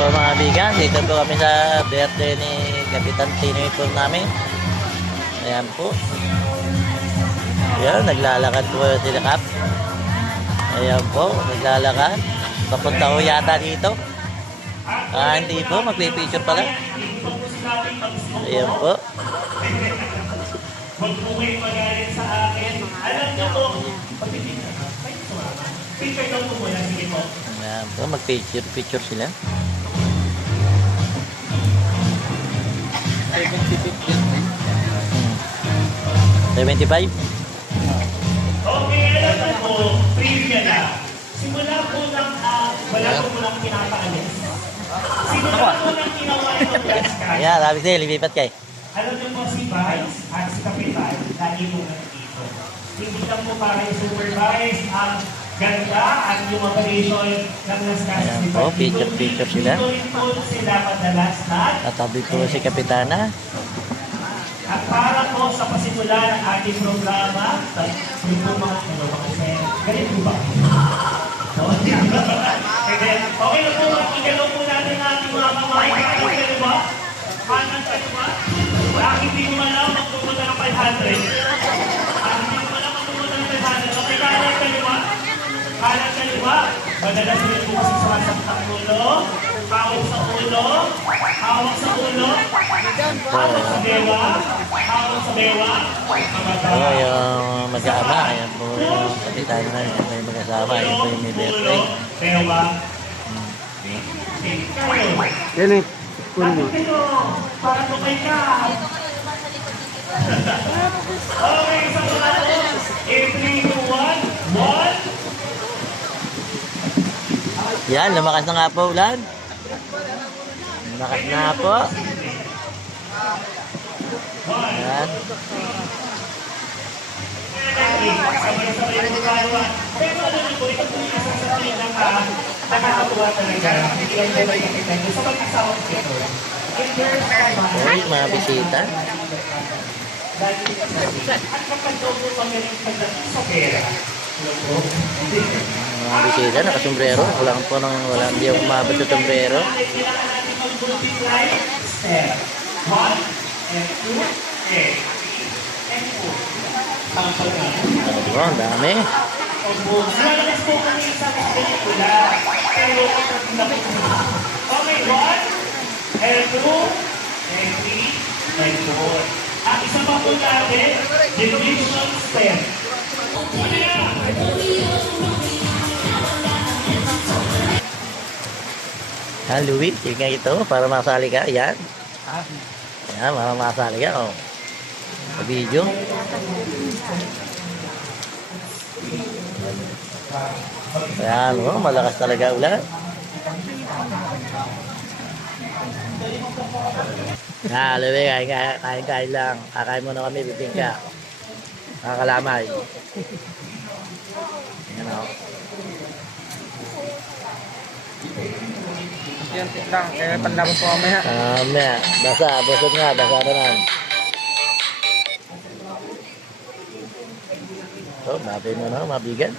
po mga kaibigan, dito po kami sa birthday ni Kapitan Tinoy po namin. Ayan po. Ayan, naglalakad po sila Kap. Ayan po, naglalakad. Papunta ko yata dito. Hindi po, magpipicture pala. Ayan po. Huwag po kayo magalit sa akin. Alam niyo po, picture daw po muna. Sige po. Ayan po, magpicture sila. 75? Okay, alam mo po, trivia na. Simula po ng, wala po lang pinapaalis. Simula po ng ginawa yung gaskas. Ayan, sabi sa'yo, lipat kayo. Alam niyo po si Vice at si Kapitan, lagi po nandito. Hindi lang po para i-supervise ang ganda at yung operation ng gaskas. Ayan po, picture sila. Dito rin po sila madalas na. Tatabi po si Kapitana. At para po sa pasimula ng ating programa, yung po mga kasi, ganito ba? Okay na po, igalaw po natin ang ating mga kamay. Ganito ba? Kanan kayo ba? Hindi mo alam magpupunta ng 500. Hindi mo alam magpupunta ng 500. Okay, kanan kayo ba? Kanan kayo ba? Madalas rin po kasi sumasaktak ulo. Hawak sa ulo. Hawak sa ulo. Hawak sa bewa. Hawak sa bewa. Oo, yung mag-aama. Ayan po yung Kapitana na. Ayan po yung mag-asama. Ayan po yung may birthday. Bewa. Yan eh. Kunin mo. Para po kay ka. Okay, sa mga po. 3, 2, 1. Yan, lumakas na nga po ulan. Lumakas na po. Yan. Sabay-sabay yung gagawa. Pero ano nyo po, ito po yung isang sa nakakatuwa talaga. Hindi lang tayo makikita nyo sa mag-asawa ko ito. Uy, mga bisita. At kapag daw po pagaling pagdating sa pera, Mga bisita, nakasombrero. Walang di ako umabot sa sombrero. kailangan natin mag-multiply step. 1 and 2 and 3 and 4. Sample na. Oh, ang dami. Nalalas po kami sa pelikula, pero okay, 1 and 2 and 3 and 4. Ang isa pa po natin, division step. Ano yan? Louis, tingnan ito para masali ka. Yan. Yan, para masali ka. Oh. Sa video. Yan, oh, malakas talaga ulan. Louis, kain lang. Kakain mo na kami, bibingka. Nakakalamay. Yan, oh. Yan, lang. Kaya panlaban po mamaya. Basa na naman. So, babay mo na, mabigan.